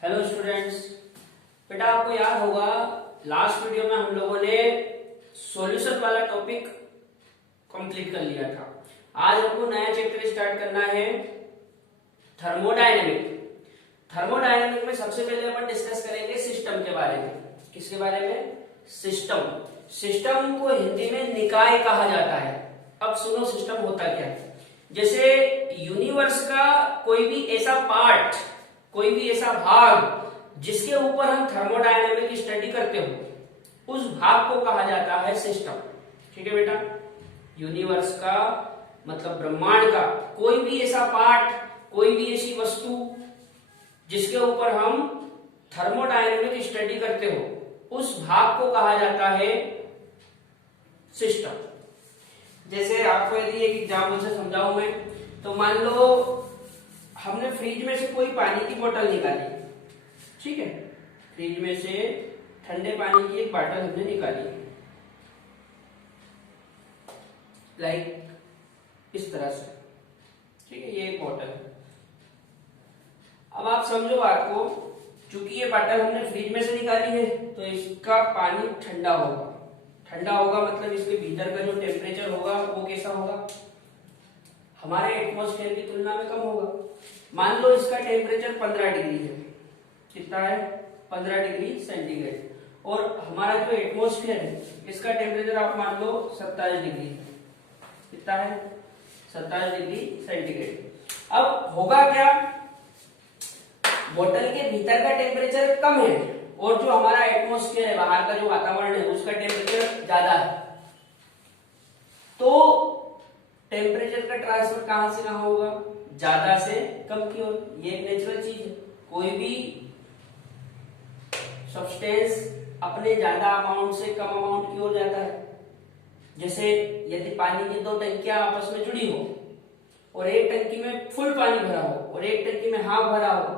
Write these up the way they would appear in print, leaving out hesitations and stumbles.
Hello students. बेटा आपको याद होगा लास्ट वीडियो में हम लोगों ने सॉल्यूशन वाला टॉपिक कंप्लीट कर लिया था। आज हमको नया चैप्टर स्टार्ट करना है थर्मोडायनेमिक। थर्मोडायनेमिक में सबसे पहले अपन डिस्कस करेंगे सिस्टम के बारे में। किसके बारे में? सिस्टम। सिस्टम को हिंदी में निकाय कहा जाता है। अब सुनो सिस्टम होता क्या है। जैसे यूनिवर्स का कोई भी ऐसा पार्ट, कोई भी ऐसा भाग जिसके ऊपर हम थर्मोडायनेमिक स्टडी करते हो, उस भाग को कहा जाता है सिस्टम। ठीक है बेटा, यूनिवर्स का मतलब ब्रह्मांड का कोई भी ऐसा पार्ट, कोई भी ऐसी वस्तु जिसके ऊपर हम थर्मोडायनेमिक स्टडी करते हो, उस भाग को कहा जाता है सिस्टम। जैसे आपको यदि एक एग्जाम्पल से समझाऊं मैं, तो मान लो हमने फ्रिज में से कोई पानी की बोतल निकाली। ठीक है, फ्रिज में से ठंडे पानी की एक बोतल हमने निकाली, लाइक इस तरह से। ठीक है, ये एक बोतल है। अब आप समझो बात को, चूंकि ये बोतल हमने फ्रिज में से निकाली है तो इसका पानी ठंडा होगा। ठंडा होगा मतलब इसके भीतर का जो टेम्परेचर होगा वो कैसा होगा? हमारे एटमॉस्फेयर की तुलना में कम होगा। मान लो इसका टेम्परेचर 15 डिग्री है। कितना है? 15 डिग्री सेंटीग्रेड। और हमारा जो एटमॉस्फेयर है इसका टेम्परेचर आप मान लो 27 डिग्री है। कितना है? 27 डिग्री सेंटीग्रेड। अब होगा क्या, बोतल के भीतर का टेम्परेचर कम है और जो हमारा एटमॉस्फेयर है, बाहर का जो वातावरण है, उसका टेम्परेचर ज्यादा है। तो टेम्परेचर का ट्रांसफर कहां से कहां होगा? ज्यादा से कम की ओर। ये एक नेचुरल चीज है। कोई भी सब्सटेंस अपने ज्यादा अमाउंट से कम अमाउंट की ओर जाता है। जैसे यदि पानी की दो टंकियां आपस में जुड़ी हो और एक टंकी में फुल पानी भरा हो और एक टंकी में हाफ भरा हो,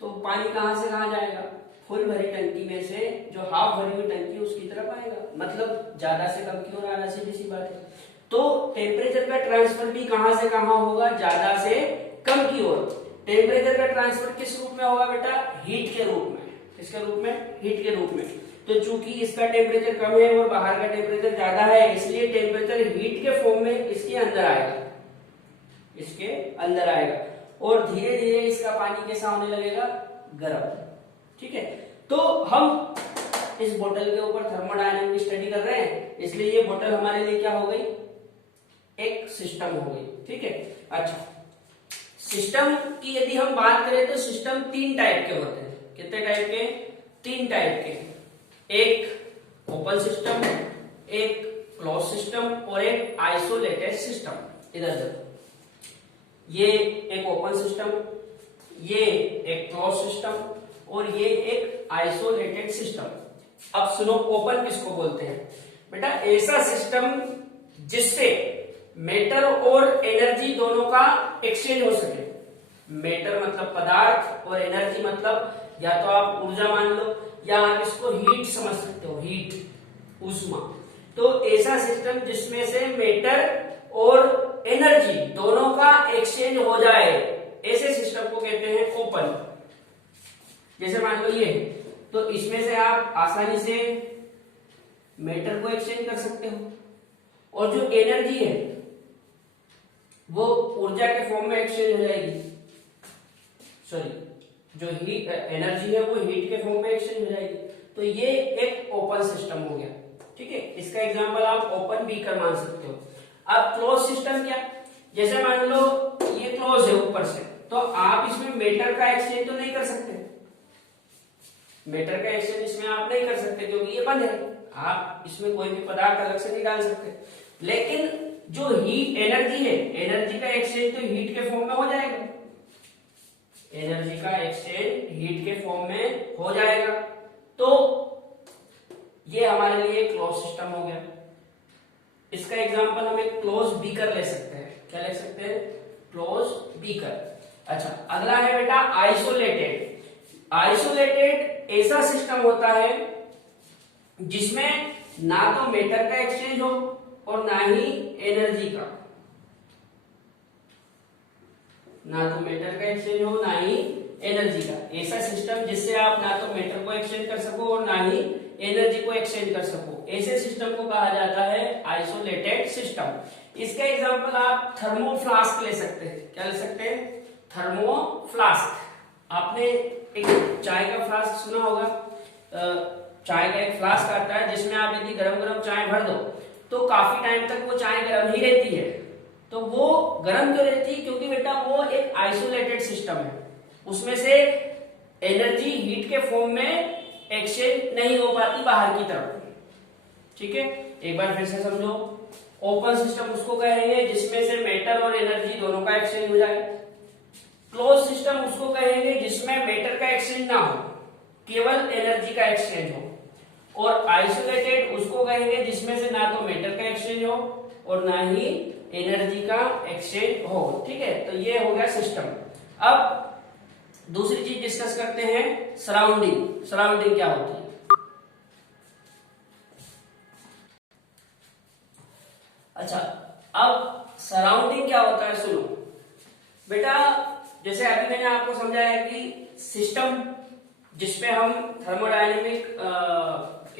तो पानी कहां से कहां जाएगा? फुल भरी टंकी में से जो हाफ भरी हुई टंकी उसकी तरफ आएगा। मतलब ज्यादा से कम की ओर आना, सीधी सी बात है। तो टेम्परेचर का ट्रांसफर भी कहां से कहां होगा? ज्यादा से कम की ओर। टेम्परेचर का ट्रांसफर किस रूप में होगा बेटा? हीट के रूप में। किसके रूप में? हीट के रूप में। तो चूंकि इसका टेम्परेचर कम है और बाहर का टेम्परेचर ज्यादा है, इसलिए टेम्परेचर हीट के फॉर्म में इसके अंदर आएगा, इसके अंदर आएगा और धीरे धीरे इसका पानी कैसा होने लगेगा? गर्म। ठीक है, तो हम इस बोतल के ऊपर थर्मोडायनेमिक स्टडी कर रहे हैं, इसलिए ये बोतल हमारे लिए क्या हो गई? एक सिस्टम हो गई। ठीक है, अच्छा, सिस्टम की यदि हम बात करें तो सिस्टम 3 टाइप के होते हैं। कितने टाइप के? 3 टाइप के। एक ओपन सिस्टम, एक क्लोज सिस्टम और एक आइसोलेटेड सिस्टम। इधर देखो, ये एक ओपन सिस्टम, ये एक क्लोज सिस्टम और ये एक आइसोलेटेड सिस्टम। अब सुनो, ओपन किसको बोलते हैं बेटा? ऐसा सिस्टम जिससे मैटर और एनर्जी दोनों का एक्सचेंज हो सके। मैटर मतलब पदार्थ और एनर्जी मतलब या तो आप ऊर्जा मान लो या आप इसको हीट समझ सकते हो, हीट, ऊष्मा। तो ऐसा सिस्टम जिसमें से मैटर और एनर्जी दोनों का एक्सचेंज हो जाए, ऐसे सिस्टम को कहते हैं ओपन। जैसे मान लो ये, तो इसमें से आप आसानी से मैटर को एक्सचेंज कर सकते हो और जो एनर्जी है वो ऊर्जा के फॉर्म में एक्सचेंज हो जाएगी। सॉरी, जो हीट एनर्जी है वो हीट के फॉर्म में एक्सचेंज हो जाएगी। तो ये एक ओपन सिस्टम हो गया। ठीक है, इसका एग्जांपल आप ओपन बीकर मान सकते हो। अब क्लोज सिस्टम क्या? जैसे मान लो ये क्लोज है ऊपर से, तो आप इसमें मैटर का एक्सचेंज तो नहीं कर सकते। मैटर का एक्सचेंज इसमें आप नहीं कर सकते क्योंकि ये बंद है। आप इसमें कोई भी पदार्थ अलग से नहीं डाल सकते। लेकिन जो हीट एनर्जी है, एनर्जी का एक्सचेंज तो हीट के फॉर्म में हो जाएगा। एनर्जी का एक्सचेंज हीट के फॉर्म में हो जाएगा। तो ये हमारे लिए क्लोज सिस्टम हो गया। इसका एग्जांपल हम एक क्लोज बीकर ले सकते हैं। क्या ले सकते हैं? Close beaker. अच्छा, अगला है बेटा आइसोलेटेड। आइसोलेटेड ऐसा सिस्टम होता है जिसमें ना तो मैटर का एक्सचेंज हो और ना ही एनर्जी का। ना तो मैटर का एक्सचेंज हो ना ही एनर्जी का, ऐसा सिस्टम जिससे आप ना तो मैटर को एक्सचेंज कर सको और ना ही एनर्जी को एक्सचेंज कर सको, ऐसे सिस्टम को कहा जाता है आइसोलेटेड सिस्टम। इसका एग्जांपल आप थर्मो फ्लास्क ले सकते हैं। क्या ले सकते हैं? Thermo flask. आपने एक चाय का फ्लास्क सुना होगा, चाय का एक फ्लास्क आता है जिसमें आप यदि गरम गरम चाय भर दो तो काफी टाइम तक वो चाय गरम ही रहती है। तो वो गरम क्यों रहती है? क्योंकि बेटा वो एक आइसोलेटेड सिस्टम है, उसमें से एनर्जी हीट के फॉर्म में एक्सचेंज नहीं हो पाती बाहर की तरफ। ठीक है, एक बार फिर से समझो। ओपन सिस्टम उसको कहेंगे जिसमें से मैटर और एनर्जी दोनों का एक्सचेंज हो जाए। क्लोज सिस्टम उसको कहेंगे जिसमें मैटर का एक्सचेंज ना हो, केवल एनर्जी का एक्सचेंज हो। और आइसोलेटेड उसको कहेंगे जिसमें से ना तो मैटर का एक्सचेंज हो और ना ही एनर्जी का एक्सचेंज हो। ठीक है, तो ये हो गया सिस्टम। अब दूसरी चीज डिस्कस करते हैं, सराउंडिंग। सराउंडिंग क्या होती है? अच्छा, अब सराउंडिंग क्या होता है सुनो बेटा। जैसे अभी मैंने आपको समझाया कि सिस्टम जिसपे हम थर्मोडायनेमिक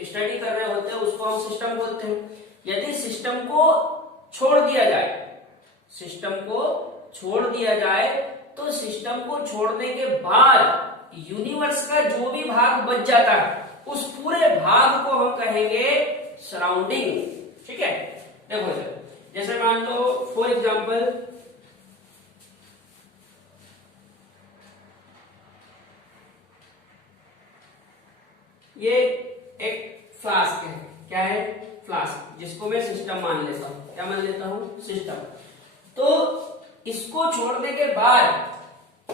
स्टडी कर रहे होते हैं उसको हम सिस्टम बोलते हैं। यदि सिस्टम को छोड़ दिया जाए, सिस्टम को छोड़ दिया जाए तो सिस्टम को छोड़ने के बाद यूनिवर्स का जो भी भाग बच जाता है उस पूरे भाग को हम कहेंगे सराउंडिंग। ठीक है, देखो इधर, जैसे मान लो फॉर एग्जांपल ये एक फ्लास्क है। क्या है? फ्लास्क, जिसको मैं सिस्टम मान लेता हूं। क्या मान लेता हूं? सिस्टम। तो इसको छोड़ने के बाद,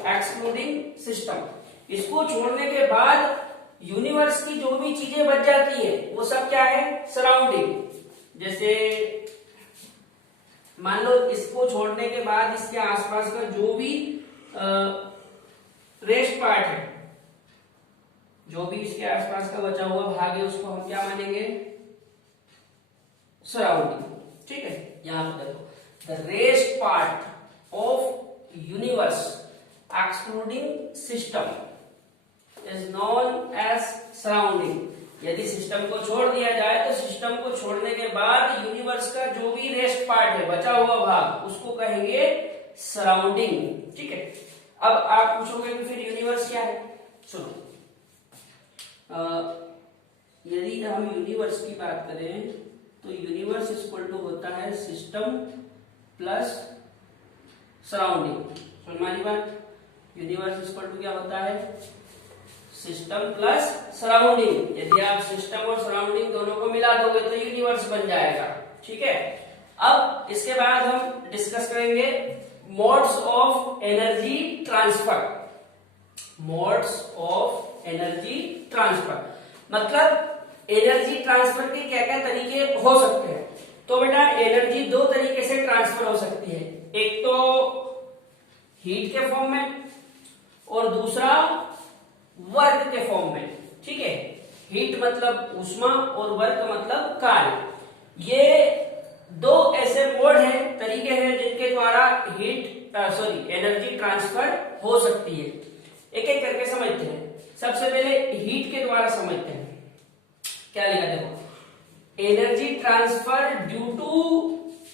एक्सक्लूडिंग सिस्टम, इसको छोड़ने के बाद यूनिवर्स की जो भी चीजें बच जाती है वो सब क्या है? सराउंडिंग। जैसे मान लो इसको छोड़ने के बाद इसके आसपास का जो भी रेस्ट पार्ट है, जो भी इसके आसपास का बचा हुआ भाग है उसको हम क्या मानेंगे? सराउंडिंग। ठीक है, यहां पर देखो, the rest part of universe excluding system is known as surrounding. यदि सिस्टम को छोड़ दिया जाए तो सिस्टम को छोड़ने के बाद यूनिवर्स का जो भी रेस्ट पार्ट है, बचा हुआ भाग, उसको कहेंगे सराउंडिंग। ठीक है, अब आप पूछोगे कि फिर यूनिवर्स क्या है? सुनो, यदि हम यूनिवर्स की बात करें तो यूनिवर्स इक्वल टू होता है सिस्टम प्लस सराउंडिंग। समझ बात? यूनिवर्स इक्वल टू क्या होता है? System plus surrounding. यदि आप सिस्टम और सराउंडिंग दोनों को मिला दोगे तो यूनिवर्स बन जाएगा। ठीक है, अब इसके बाद हम डिस्कस करेंगे modes of energy transfer. Modes of energy transfer मतलब एनर्जी ट्रांसफर के क्या क्या तरीके हो सकते हैं। तो बेटा एनर्जी दो तरीके से ट्रांसफर हो सकती है, एक तो हीट के फॉर्म में और दूसरा वर्क के फॉर्म में। ठीक है, हीट मतलब ऊष्मा और वर्क मतलब कार्य। ये दो ऐसे मोड हैं, तरीके हैं जिनके द्वारा एनर्जी ट्रांसफर हो सकती है। एक एक करके समझते हैं। सबसे पहले हीट के द्वारा समझते हैं। क्या लिखा देखो, energy transfer due to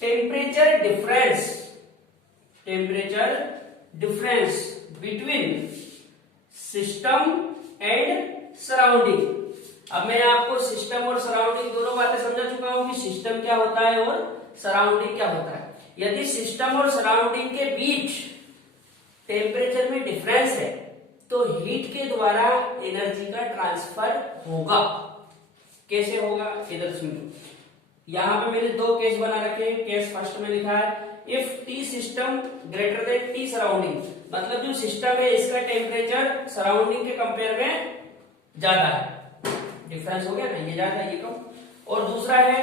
temperature difference, temperature difference between system and surrounding. अब मैं आपको सिस्टम और सराउंडिंग दोनों बातें समझा चुका हूं कि सिस्टम क्या होता है और सराउंडिंग क्या होता है। यदि सिस्टम और सराउंडिंग के बीच टेम्परेचर में डिफरेंस है तो हीट के द्वारा एनर्जी का ट्रांसफर होगा। कैसे होगा इधर सुनो, यहां पे मैंने दो केस बना रखे हैं। केस फर्स्ट में लिखा है if T system greater than T surrounding, मतलब जो सिस्टम है इसका टेम्परेचर सराउंडिंग के कंपेयर में ज्यादा है, डिफरेंस हो गया ना, ये ज्यादा ये कम। और दूसरा है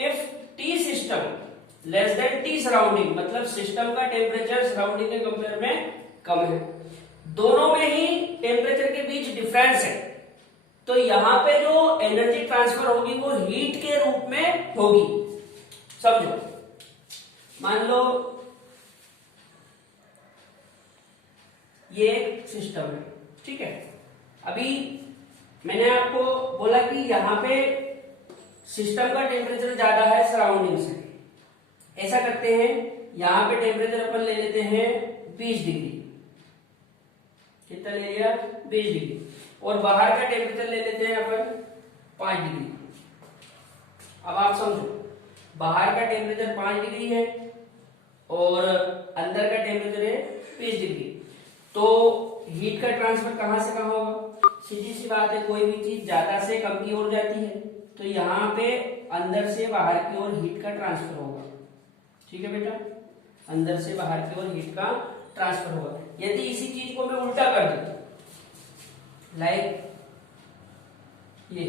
if T system less than T surrounding, मतलब सिस्टम का टेम्परेचर सराउंडिंग के कंपेयर में कम है। दोनों में ही टेम्परेचर के बीच डिफरेंस है, तो यहां पे जो एनर्जी ट्रांसफर होगी वो हीट के रूप में होगी। समझो, मान लो ये एक सिस्टम है, ठीक है। अभी मैंने आपको बोला कि यहाँ पे सिस्टम का टेम्परेचर ज्यादा है सराउंडिंग से। ऐसा करते हैं, यहाँ पे टेम्परेचर अपन ले लेते हैं 20 डिग्री। कितना ले लिया? 20 डिग्री। और बाहर का टेम्परेचर ले लेते हैं अपन 5 डिग्री। अब आप समझो, बाहर का टेम्परेचर 5 डिग्री है और अंदर का टेम्परेचर है 20 डिग्री। तो हीट का ट्रांसफर कहां से कहां होगा? सीधी सी बात है, कोई भी चीज ज्यादा से कम की ओर जाती है तो यहाँ पे अंदर से बाहर की ओर हीट का ट्रांसफर होगा। ठीक है बेटा, अंदर से बाहर की ओर हीट का ट्रांसफर होगा। यदि इसी चीज को मैं उल्टा कर दूं, लाइक ये,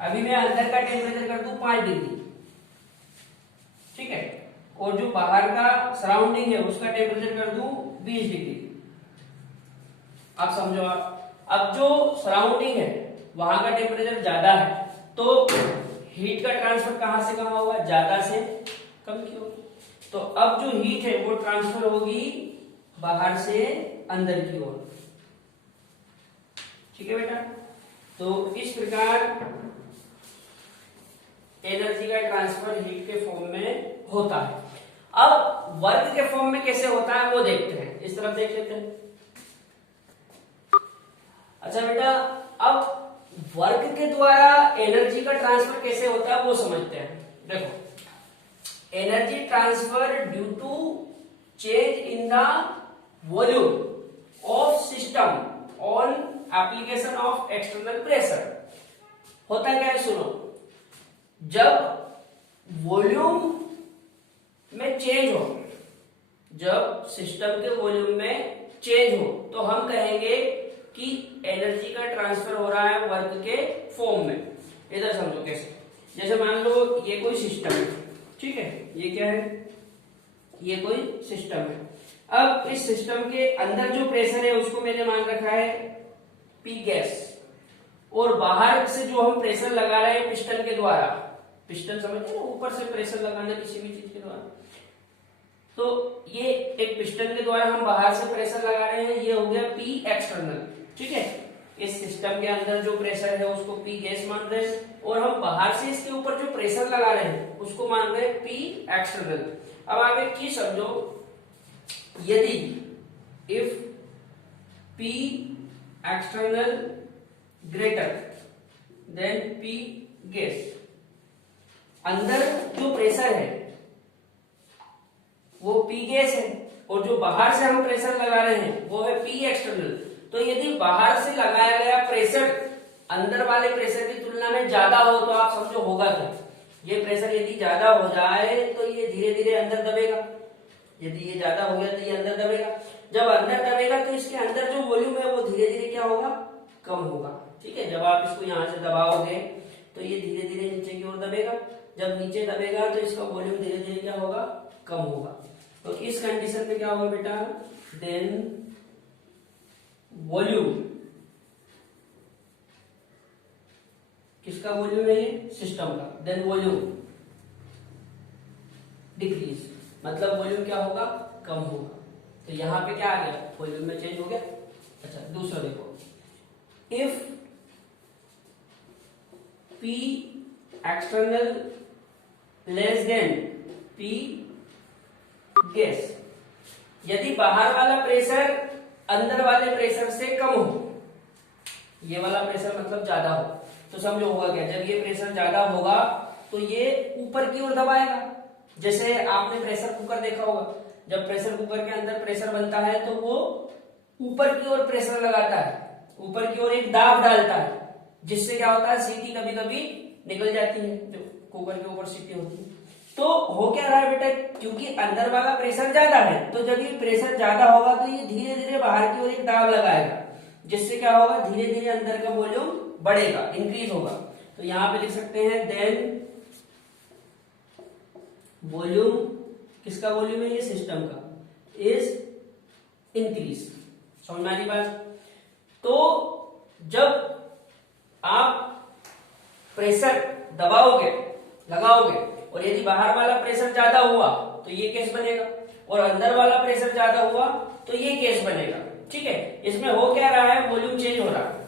अभी मैं अंदर का टेम्परेचर कर दूं 5 डिग्री, ठीक है, और जो बाहर का सराउंडिंग है उसका टेम्परेचर कर दूं 20 डिग्री। आप समझो, अब जो सराउंडिंग है वहां का टेम्परेचर ज्यादा है तो हीट का ट्रांसफर कहां से कहां होगा? ज्यादा से कम की ओर। तो अब जो हीट है वो ट्रांसफर होगी बाहर से अंदर की ओर। ठीक है बेटा, तो इस प्रकार एनर्जी का ट्रांसफर हीट के फॉर्म में होता है। अब वर्क के फॉर्म में कैसे होता है वो देखते हैं, इस तरफ देख लेते हैं। अच्छा बेटा, अब वर्क के द्वारा एनर्जी का ट्रांसफर कैसे होता है वो समझते हैं। देखो, energy transfer due to change in the volume of system on application of external pressure. होता क्या है, सुनो, जब वॉल्यूम में चेंज हो, जब सिस्टम के वॉल्यूम में चेंज हो तो हम कहेंगे कि एनर्जी का ट्रांसफर हो रहा है वर्क के फॉर्म में। इधर समझो कैसे, जैसे मान लो ये कोई सिस्टम है, ठीक है, ये क्या है? ये कोई सिस्टम है। अब इस सिस्टम के अंदर जो प्रेशर है उसको मैंने मान रखा है पी गैस, और बाहर से जो हम प्रेशर लगा रहे हैं पिस्टन के द्वारा, पिस्टन समझते हैं, ऊपर से प्रेशर लगाना किसी भी चीज के द्वारा, तो ये एक पिस्टन के द्वारा हम बाहर से प्रेशर लगा रहे हैं, ये हो गया पी एक्सटर्नल। ठीक है, इस सिस्टम के अंदर जो प्रेशर है उसको पी गैस मान रहे हैं, और हम बाहर से इसके ऊपर जो प्रेशर लगा रहे हैं उसको मान रहे हैं पी एक्सटर्नल। अब आप एक चीज समझो, यदि if P external greater than P gas, अंदर जो प्रेशर है वो पी गैस है और जो बाहर से हम प्रेशर लगा रहे हैं वो है पी एक्सटर्नल। तो यदि बाहर से लगाया गया प्रेशर अंदर वाले प्रेशर की तुलना में ज्यादा हो तो आप समझो होगा क्या? ये प्रेशर यदि ज्यादा हो जाए तो ये धीरे धीरे अंदर दबेगा, यदि ये ज्यादा हो गया तो ये अंदर दबेगा। जब अंदर दबेगा तो इसके अंदर जो वॉल्यूम है वो धीरे धीरे क्या होगा? कम होगा। ठीक है, जब आप इसको यहाँ से दबाओगे तो ये धीरे धीरे नीचे की ओर दबेगा, जब नीचे दबेगा तो इसका वॉल्यूम धीरे धीरे क्या होगा? कम होगा। तो इस कंडीशन में क्या होगा बेटा? देन वॉल्यूम, किसका वॉल्यूम है? ये सिस्टम का। देन वॉल्यूम डिक्रीज, मतलब वॉल्यूम क्या होगा? कम होगा। तो यहां पे क्या आ गया? वॉल्यूम में चेंज हो गया। अच्छा, दूसरा देखो, if P external less than P gas, यदि बाहर वाला प्रेशर अंदर वाले प्रेशर से कम हो, ये वाला प्रेशर मतलब ज्यादा हो, तो समझो होगा क्या? जब ये प्रेशर ज्यादा होगा तो ये ऊपर की ओर दबाएगा। जैसे आपने प्रेशर कुकर देखा होगा, जब प्रेशर कुकर के अंदर प्रेशर बनता है तो वो ऊपर की ओर प्रेशर लगाता है, ऊपर की ओर एक दाब डालता है, जिससे क्या होता है? सीटी कभी कभी निकल जाती है, जो कुकर के ऊपर सीटी होती है। तो हो क्या रहा है बेटा? क्योंकि अंदर वाला प्रेशर ज्यादा है, तो जब ये प्रेशर ज्यादा होगा तो ये धीरे धीरे बाहर की ओर एक दाब लगाएगा, जिससे क्या होगा? धीरे धीरे अंदर का वॉल्यूम बढ़ेगा, इंक्रीज होगा। तो यहां पे लिख सकते हैं देन वॉल्यूम, किसका वॉल्यूम है? ये सिस्टम का, इज इंक्रीज। समझ में आ रही बात? तो जब आप प्रेशर दबाओगे, लगाओगे, और यदि बाहर वाला प्रेशर ज्यादा हुआ तो ये केस बनेगा, और अंदर वाला प्रेशर ज्यादा हुआ तो ये केस बनेगा। ठीक है। इसमें हो क्या रहा है, वॉल्यूम चेंज हो रहा है।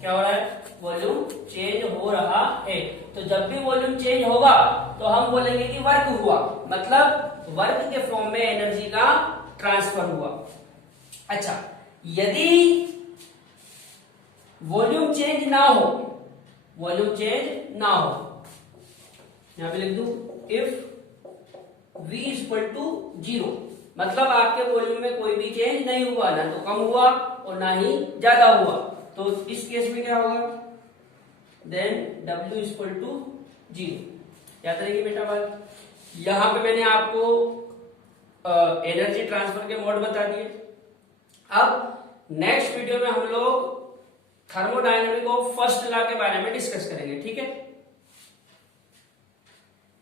क्या हो रहा है, वॉल्यूम चेंज हो रहा है। तो जब भी वॉल्यूम चेंज होगा तो हम बोलेंगे कि वर्क हुआ, मतलब वर्क के फॉर्म में एनर्जी का ट्रांसफर हुआ। अच्छा, यदि वॉल्यूम चेंज ना हो, वॉल्यूम चेंज ना हो, यहां पे लिख दूं इफ V इक्वल टू 0, मतलब आपके वॉल्यूम में कोई भी चेंज नहीं हुआ, ना तो कम हुआ और ना ही ज्यादा हुआ, तो इस केस में क्या होगा, देन W इक्वल टू 0। याद रहेगी बेटा बात। यहां पे मैंने आपको एनर्जी ट्रांसफर के मोड बता दिए। अब नेक्स्ट वीडियो में हम लोग थर्मोडायनेमिक ऑफ फर्स्ट लॉ के बारे में डिस्कस करेंगे, ठीक है।